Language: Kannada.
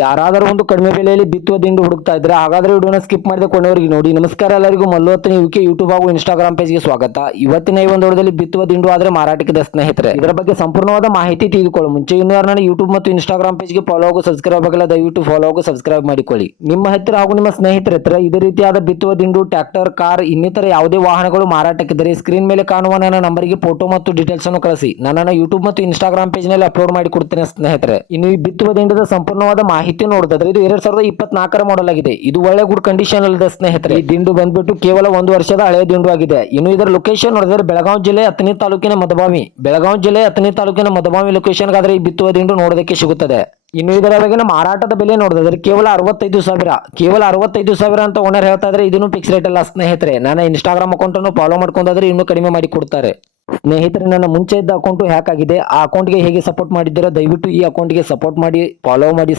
ಯಾರಾದರೂ ಒಂದು ಕಡಿಮೆ ಬೆಲೆಯಲ್ಲಿ ಬಿತ್ತುವ ದಿಂಡು ಹುಡುಕ್ತಾ ಇದ್ರೆ ಹಾಗಾದ್ರೆ ವಿಡಿಯೋನ ಸ್ಕಿಪ್ ಮಾಡಿದ ಕೊನೆವರೆಗೆ ನೋಡಿ. ನಮಸ್ಕಾರ ಎಲ್ಲರಿಗೂ, ಮಲ್ಲುವತ್ತಿನ ಯುಕೆ ಯೂಟ್ಯೂಬ್ ಹಾಗೂ ಇನ್ಸ್ಟಾಗ್ರಾಮ್ ಪೇಜ್ಗೆ ಸ್ವಾಗತ. ಇವತ್ತಿನ ಈ ಒಂದು ವಿಡಿಯೋದಲ್ಲಿ ಬಿತ್ತುವ ದಿಂಡು ಆದ್ರೆ ಮಾರಾಟಕ್ಕಿದೆ ಸ್ನೇಹಿತರೆ. ಇದರ ಬಗ್ಗೆ ಸಂಪೂರ್ಣವಾದ ಮಾಹಿತಿ ತಿಳಿದುಕೊಳ್ಳೋ ಮುಂಚೆ ಇನ್ನೂ ಯಾರನ್ನ ಯೂಟ್ಯೂಬ್ ಮತ್ತು ಇನ್ಸ್ಟಾಗ್ರಾಮ್ ಪೇಜ್ಗೆ ಫಾಲೋ ಹಾಗೂ ಸಬ್ಸ್ಕ್ರೈಬ್ ಆಗಲ್ಲ, ದಯವಿಟ್ಟು ಫಾಲೋ ಹಾಗೂ ಸಬ್ಸ್ಕ್ರೈಬ್ ಮಾಡಿಕೊಳ್ಳಿ. ನಿಮ್ಮ ಹತ್ತಿರ ಹಾಗೂ ನಿಮ್ಮ ಸ್ನೇಹಿತರ ಹತ್ರ ಇದೇ ರೀತಿಯಾದ ಬಿತ್ತುವ ದಿಂಡು, ಟ್ರ್ಯಾಕ್ಟರ್, ಕಾರ್ ಇನ್ನಿತರ ಯಾವುದೇ ವಾಹನಗಳು ಮಾರಾಟಕ್ಕಿದ್ದರೆ ಸ್ಕ್ರೀನ್ ಮೇಲೆ ಕಾಣುವ ನನ್ನ ನಂಬರ್ಗೆ ಫೋಟೋ ಮತ್ತು ಡೀಟೇಲ್ಸ್ ಅನ್ನು ಕಳಿಸಿ. ನನ್ನನ್ನು ಯೂಟ್ಯೂಬ್ ಮತ್ತು ಇನ್ಸ್ಟಾಗ್ರಾಮ್ ಪೇಜ್ ನಲ್ಲಿ ಅಪ್ಲೋಡ್ ಮಾಡಿ ಕೊಡ್ತೇನೆ ಸ್ನೇಹಿತರೆ. ಇನ್ನು ಈ ಬಿತ್ತುವ ದಿಂಡದ ಸಂಪೂರ್ಣವಾದ ಮಾಹಿತಿ ನೋಡಿದ್ರೆ ಇದು 2024 ಮಾಡೆಲ್ ಆಗಿದೆ. ಇದು ಒಳ್ಳೆ ಗುಡ್ ಕಂಡೀಷನ್ ಅಲ್ಲಿದೆ ಸ್ನೇಹಿತರೆ. ಈ ದಿಂಡು ಬಂದ್ಬಿಟ್ಟು ಕೇವಲ 1 ವರ್ಷದ ಹಳೆಯ ದಿಂಡು ಆಗಿದೆ. ಇನ್ನು ಇದರ ಲೊಕೇಶನ್ ನೋಡಿದ್ರೆ ಬೆಳಗಾವಿ ಜಿಲ್ಲೆ ಅಥಣಿ ತಾಲೂಕಿನ ಮದಬಾವಿ ಲೊಕೇಶನ್ ಗಾದ್ರೆ ಈ ಬಿತ್ತುವ ದಿಂಡು ನೋಡೋದಕ್ಕೆ ಸಿಗುತ್ತದೆ. ಇನ್ನು ಇದರ ಬಗೆಗಿನ ಮಾರಾಟದ ಬೆಲೆ ನೋಡಿದ್ರೆ ಕೇವಲ 65,000 ಅಂತ ಓನರ್ ಹೇಳ್ತಾ ಇದ್ರೆ ಇದನ್ನು ಫಿಕ್ಸ್ ರೇಟ್ ಅಲ್ಲ ಸ್ನೇಹಿತರೆ. ನನ್ನ ಇನ್ಸ್ಟಾಗ್ರಾಮ್ ಅಕೌಂಟ್ ಅನ್ನು ಫಾಲೋ ಮಾಡ್ಕೊಂಡ್ರೆ ಇನ್ನೂ ಕಡಿಮೆ ಮಾಡಿ ಕೊಡ್ತಾರೆ ಸ್ನೇಹಿತರೆ. ನನ್ನ ಮುಂಚೆ ಇದ್ದ ಅಕೌಂಟ್ ಹ್ಯಾಕ್ ಆಗಿದೆ. ಆ ಅಕೌಂಟ್ಗೆ ಹೇಗೆ ಸಪೋರ್ಟ್ ಮಾಡಿದ್ದೀರಾ ದಯವಿಟ್ಟು ಈ ಅಕೌಂಟ್ಗೆ ಸಪೋರ್ಟ್ ಮಾಡಿ, ಫಾಲೋ ಮಾಡಿ.